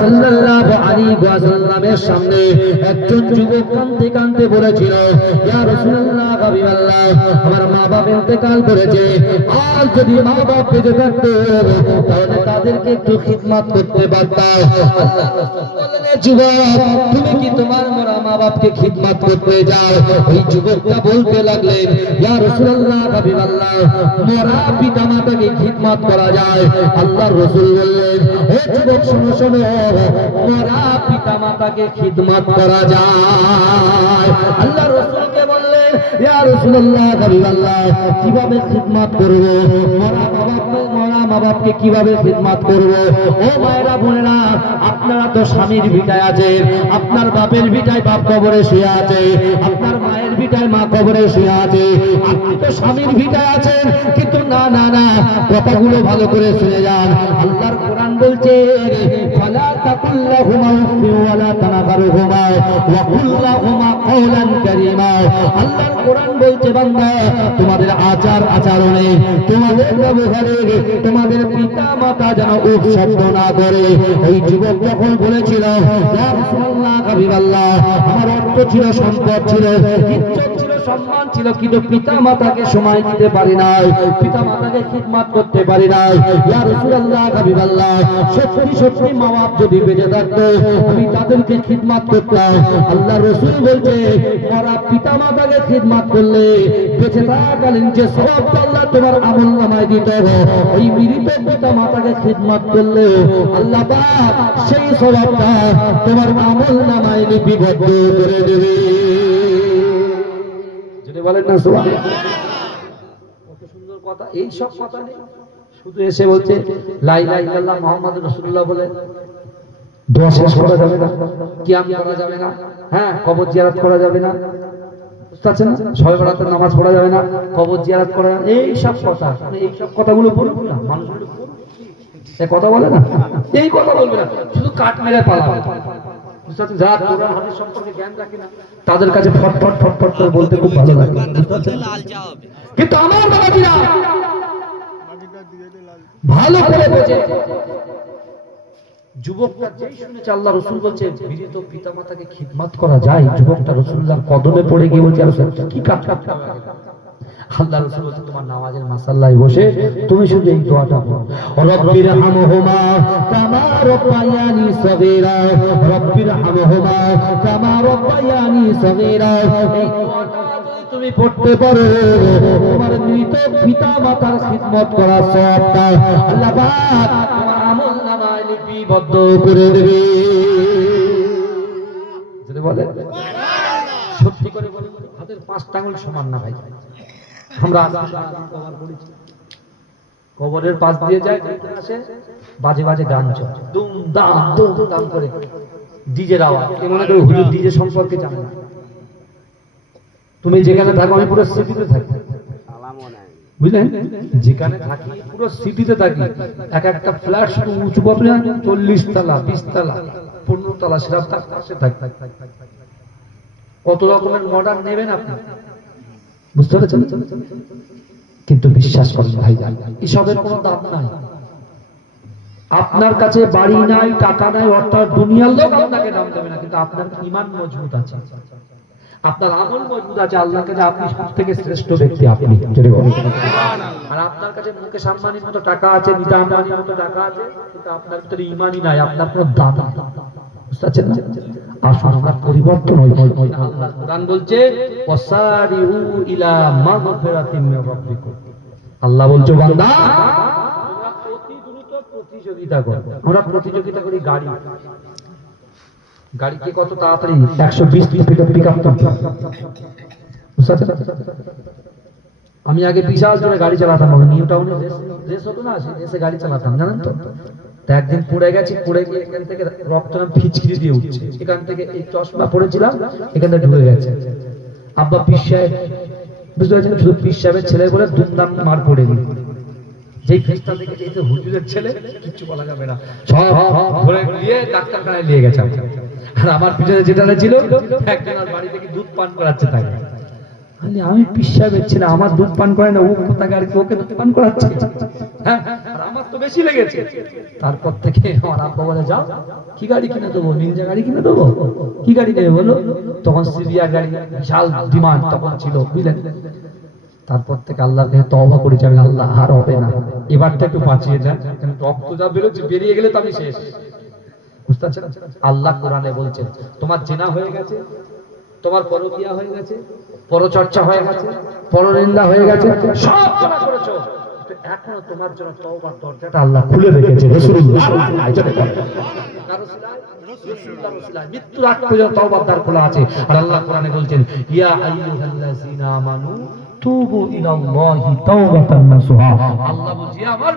সাল্লাল্লাহু আলাইহি ওয়াসাল্লামের সামনে একজন যুবক কাঁদতে কাঁদতে বলেছিল, ইয়া রাসূলুল্লাহ, হাবিবাল্লাহ, আমার মা বাপ ইন্তেকাল করেছে, আর যদি মা বাপ বেঁচে থাকতো তাহলে তাদেরকে একটু খিদমত করতে পারতাম। আল্লাহ রাসূল বললেন, যুবক, তুমি কি তোমার মরা মা বাপকে খিদমত করতে যাও? ওই যুবকটা বলতে লাগলেন, ইয়া রাসূলুল্লাহ, হাবিবাল্লাহ, মরা পিতা মাতাকে খিদমত করা যায়। আল্লাহর রাসূল বললেন, ও যুবক, শোনো শোনো, মরা পিতা মাতাকে খিদমত করা যায়। আল্লাহর রাসূলকে বললেন, ইয়া রাসূলুল্লাহ, হাবিবাল্লাহ, কিভাবে খিদমত করব? মরা মা বাপকে কিভাবে খিদমত করব? ও মায়েরা, বোনেরা, আপনারা তো স্বামীর ভিটায় আছেন, আপনার বাপের ভিটায় বাপ কবরে শুয়ে আছে, আপনার মায়ের ভিটায় মা কবরে শুয়ে আছে, আপনি তো স্বামীর ভিটায় আছেন। কিন্তু না না না, কথাগুলো ভালো করে শুনে যান। আল্লাহর কোরআন বলছে, ফালা তাকুল্লাহুমা উফফি ওয়ালা তানাকারহুমা ওয়া কুল্লাহুমা কাওলান কারীমা। আল্লাহর কোরআন বলছে, বান্দা, তোমাদের আচার আচরণে, তোমাদের ব্যবহারে তোমাদের পিতা মাতা যেন উফ শব্দ না করে। ওই যুবক যখন বলেছিল, ইয়া রাসূলুল্লাহ, হাবিবাল্লাহ, আমার অর্থ ছিল, সম্পদ ছিল, ইজ্জত ছিল, সম্মান ছিল, কিন্তু পিতা মাতাকে সময় দিতে পারি নাই, পিতা মাতাকে খিদমত করতে পারি নাই। ইয়া রাসূলুল্লাহ, হাবিবাল্লাহ, সত্যি সত্যি মা বাপ যদি বেঁচে থাকতো আমি তাদেরকে খিদমত করতাম। আল্লাহর রাসূল বলছে, মরা পিতা মাতাকে খিদমত করলে বেঁচে থাকাকালীন যে সওয়াবটা আল্লাহ তোমার আমলনামায় দিত, ওই মৃত পিতা মাতাকে খিদমত করলে আল্লাহ পাক সেই সওয়াবটা তোমার আমলনামায় লিপিবদ্ধ করে দেবে। যদি বলেন না সুবহানাল্লাহ। কত সুন্দর কথা! এই সব কথা নেই, শুধু এসে বলছে লা ইলাহা ইল্লাল্লাহ মুহাম্মাদুর রাসূলুল্লাহ বলে দোয়া শেষ করা যাবে না, কিয়াম করা যাবে না, হ্যাঁ, কবর জিয়ারত করা যাবে না, বুঝতে পারছেন না, ছয় বেলাতে নামাজ পড়া যাবে না, কবর জিয়ারত করা, এই সব কথা, এই সব কথাগুলো বলবো না, মানুষগুলো এই কথা বলে না, এই কথা বলবে না, শুধু কাট মেরে পালাবে। বুঝতে পারছেন, যারা কোরআন হাদিস সম্পর্কে জ্ঞান রাখে না তাদের কাছে ফটফট ফটফট করে বলতে খুব ভালো লাগে, বুঝতে পারছেন। কিন্তু আমার বাবাজিরা ভালো করে বোঝে, যুবকটা যেই শুনেছে আল্লাহ রাসূল বলছে মৃত পিতামাতাকে খিদমত করা যায়, যুবকটা রাসূলুল্লাহর কদমে পড়ে গিয়ে বলছে, রাসূল কি কাজ করতে হবে? আল্লাহ রাসূল বলছে, তোমার নামাজের মাসাল্লায় বসে তুমি শুধু এই দোয়াটা পড়ো, রব্বির হামহুমা কামা রাব্বায়ানি সগীরা, রব্বির হামহুমা কামা রাব্বায়ানি সগীরা। এই দোয়াটা যদি তুমি পড়তে পারো, তোমার মৃত পিতামাতার খিদমত করার সওয়াবটা আল্লাহ পাক তোমার আমলনামায় লিপিবদ্ধ করে দেবে। যদি বলে সত্যি করে বলে, হাতের পাঁচটা আঙ্গুল সমান না ভাই। আমরা কবরের পাশ দিয়ে যাই, আসে বাজে বাজে গান চলে, দুম দাম করে, ডিজের আওয়াজ। মনে করি হুজুর ডিজে সম্পর্কে জানে না। তুমি যেখানে থাকো, আমি পুরো সিটিতে থাকি, বুঝলেন, যেখানে থাকি পুরো সিটিতে থাকি। এক একটা ফ্ল্যাট শুধু উঁচু পাবে 40 তলা, 20 তলা, 15 তলা, সেটা তার পাশে থাকি। কত রকমের মডার্ন নেবেন আপনি, বুঝতে পেরেছেন? কিন্তু বিশ্বাস করেন ভাই, এসবের কোনো দাম নাই। আপনার কাছে বাড়ি নাই, টাকা নাই, অর্থাৎ দুনিয়ার লোক আপনাকে দাম দেবে না, কিন্তু আপনার ঈমান মজবুত আছে, আপনার আমল মজবুত আছে, আল্লাহর কাছে আপনি সবথেকে শ্রেষ্ঠ ব্যক্তি আপনি। আর আপনার কাছে মুকেশ আম্বানির মতো টাকা আছে, নীতা আম্বানির মতো টাকা আছে, কিন্তু আপনার ভিতরে ঈমানই নাই, আপনার কোনো দাম নেই, বুঝতে পারছেন না? আসুন আমরা পরিবর্তন হই। আল্লাহ কোরআন বলছে, ওয়াসারিউ ইলা মাগফিরাতিন মির রাব্বিকুম। আল্লাহ বলছে, বান্দা তোমরা অতি দ্রুত প্রতিযোগিতা করো। আমরা প্রতিযোগিতা করি গাড়িকে কত তাড়াতাড়ি 120 স্পিডে পিকআপ করতে। আমি আগে বিশাল জোরে গাড়ি চালাতাম, নিউ টাউনে রেস হতো না, সেই রেসে গাড়ি চালাতাম, জানেন তো। তা একদিন পড়ে গেছি, পড়ে গিয়ে এখান থেকে রক্ত ফিচকিরি দিয়ে উঠছে, এখান থেকে এই চশমা পড়েছিলাম, এখান থেকে ঢুকে গেছে। আব্বা পীর সাহেব, বুঝতে পারছেন, শুধু পীর সাহেবের ছেলে বলে দুমদাম মার পড়ে গেল। যেই ফেসটা থেকে এই হুজুরের ছেলে, কিচ্ছু বলা যাবে না, সব ধরে নিয়ে ডাক্তারখানায় নিয়ে গেছে। আর আমার পিছনে যেটা ছিল, একজন আর বাড়ি থেকে দুধ পান করাচ্ছে তাকে। আমি পীর সাহেবের ছেলে, আমার দুধ পান করে না, ও কোথাকার, ওকে দুধ পান করাচ্ছে। হ্যাঁ, আর আমার তো বেশি লেগেছে। তারপর থেকে আমার আব্বা বলে, যাও কি গাড়ি কিনে দেবো, নিনজা গাড়ি কিনে দেবো। কি গাড়ি নেবে বলো? তখন সিরিয়া গাড়ি বিশাল ডিমান্ড তখন ছিল, বুঝলেন। তারপর থেকে আল্লাহর কাছে তওবা করেছি আমি, আল্লাহ আর হবে না, এবারটা একটু বাঁচিয়ে যান, কারণ রক্ত যা বেরোচ্ছে, বেরিয়ে গেলে তো আমি শেষ। বুঝতে পারছেন? আল্লাহ কোরআনে বলছেন, তোমার জেনা হয়ে গেছে, তোমার পরকিয়া হয়ে গেছে, পরচর্চা হয়ে গেছে, পরনিন্দা হয়ে গেছে, সব গুনাহ করেছো, এখনো তোমার জন্য তওবার দরজাটা আল্লাহ খুলে রেখেছে। রাসূলুল্লাহ মৃত্যুর আগ পর্যন্ত তওবার দ্বার খোলা আছে। আর আল্লাহ কোরআনে বলছেন, ইয়া আইয়ুহাল্লাযীনা আমানু তুবু ইলাল্লাহি তাওবাতান নাসুহা। আল্লাহ বলছে, আমার